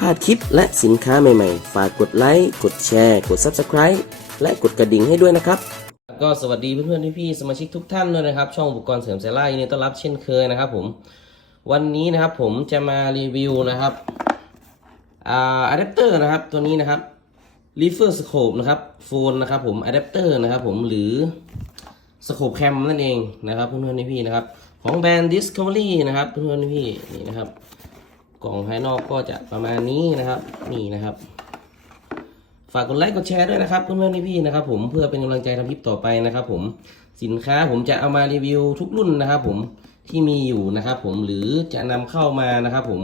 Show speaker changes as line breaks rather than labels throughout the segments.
พลาดคลิปและสินค้าใหม่ๆ ฝากกดไลค์ กดแชร์ กด Subscribe และกดกระดิ่งให้ด้วยนะครับ ก็สวัสดีเพื่อนๆพี่ๆสมาชิกทุกท่านด้วยนะครับ ช่องอุปกรณ์เสริมสายล่ายินดีต้อนรับเช่นเคยนะครับผม วันนี้นะครับผมจะมารีวิวนะครับอะแดปเตอร์นะครับตัวนี้นะครับรีเฟอร์สโคปนะครับโฟนนะครับผมอะแดปเตอร์นะครับผมหรือสโคปแคมนั่นเองนะครับเพื่อนๆพี่ๆนะครับของแบรนด์ Discovery นะครับเพื่อนๆพี่นี่นะครับ กล่องภายนอกก็จะประมาณนี้นะครับ นี่นะครับ ฝากกดไลค์กดแชร์ด้วยนะครับเพื่อนๆพี่ๆนะครับ ผมเพื่อเป็นกำลังใจทำคลิปต่อไปนะครับ ผมสินค้าผมจะเอามารีวิวทุกรุ่นนะครับ ผมที่มีอยู่นะครับ ผมหรือจะนำเข้ามานะครับ ผม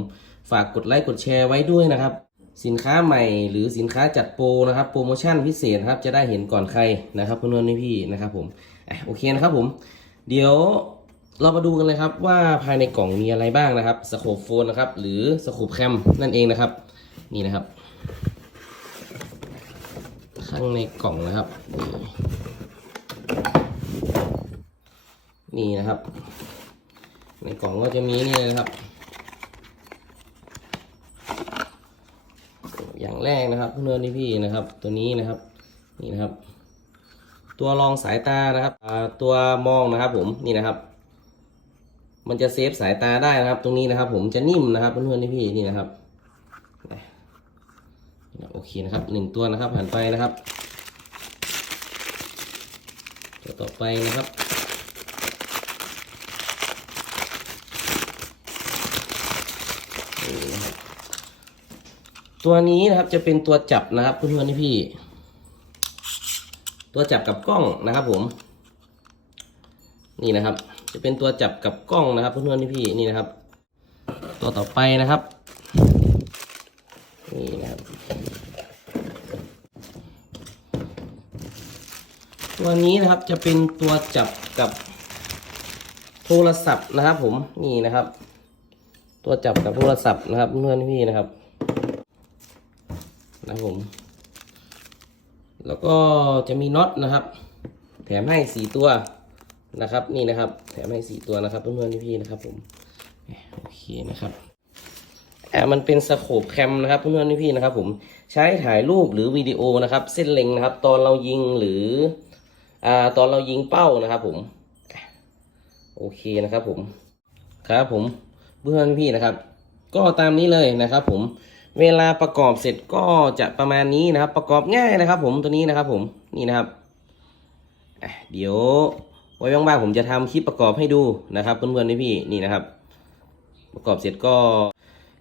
ฝากกดไลค์กดแชร์ไว้ด้วยนะครับ สินค้าใหม่หรือสินค้าจัดโปรนะครับโปรโมชั่นพิเศษครับจะได้เห็นก่อนใครนะครับเพื่อนๆพี่ๆนะครับ ผมอะโอเคนะครับ ผม เดี๋ยว เรามาดูกันเลยครับว่าภายในกล่องมีอะไรบ้างนะครับสโคปโฟนนะครับ หรือสโคปแคมนั่นเองนะครับ นี่นะครับ ข้างในกล่องนะครับ นี่นะครับ ในกล่องก็จะมีนี่เลยนะครับ อย่างแรกนะครับเพื่อนๆพี่ๆนะครับ ตัวนี้นะครับนี่นะครับ ตัวรองสายตานะครับตัวมองนะครับ ผมนี่นะครับ มันจะเซฟสายตาได้นะครับ ตรงนี้นะครับ ผมจะนิ่มนะครับเพื่อนๆพี่นี่นะครับโอเคนะครับหนึ่งตัวนะครับผ่านไปนะครับ ตัวต่อไปนะครับตัวนี้นะครับจะเป็นตัวจับนะครับเพื่อนๆพี่ ตัวจับกับกล้องนะครับ ผม นี่นะครับ จะเป็นตัวจับกับกล้องนะครับเพื่อนๆพี่ๆนี่นะครับ ตัวต่อไปนะครับนี่นะครับ ตัวนี้นะครับจะเป็นตัวจับกับโทรศัพท์นะครับ ผมนี่นะครับ ตัวจับกับโทรศัพท์นะครับเพื่อนพี่นะครับนะครับผม แล้วก็จะมีน็อตนะครับ แถมให้สี่ตัว นะครับนี่นะครับแถมให้สี่ตัวนะครับเพื่อนๆพี่ๆนะครับผมโอเคนะครับอ่ามันเป็นสโคปแคมนะครับเพื่อนๆพี่ๆนะครับ ผมใช้ถ่ายรูปหรือวิดีโอนะครับ เส้นเล็งนะครับ ตอนเรายิงหรืออ่าตอนเรายิงเป้านะครับ ผมโอเคนะครับ ผมครับผมเพื่อนพี่นะครับ ก็ตามนี้เลยนะครับ ผมเวลาประกอบเสร็จก็จะประมาณนี้นะครับ ประกอบง่ายนะครับ ผมตัวนี้นะครับ ผมนี่นะครับเดี๋ยว ไว้ว่างๆผมจะทำคลิปประกอบให้ดูนะครับเพื่อนๆพี่ๆนี่นะครับ ประกอบเสร็จก็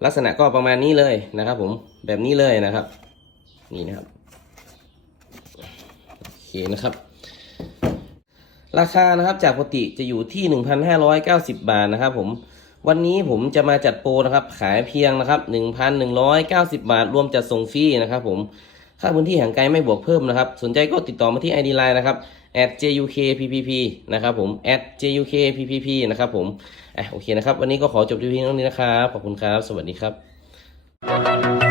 ลักษณะก็ประมาณนี้เลยนะครับ ผมแบบนี้เลยนะครับ นี่นะครับโอเคนะครับ ราคานะครับจากปกติจะอยู่ที่ 1,590 บาทนะครับ ผมวันนี้ผมจะมาจัดโปรนะครับ ขายเพียงนะครับ 1,190 บาท รวมจัดส่งฟรีนะครับ ผมค่าพื้นที่ห่างไกลไม่บวกเพิ่มนะครับ สนใจก็ติดต่อมาที่ ID Line นะครับ @jukppp นะครับผม @jukppp นะครับผมอะโอเคนะครับ วันนี้ก็ขอจบที่เพียงเท่านี้นะครับ ขอบคุณครับ สวัสดีครับ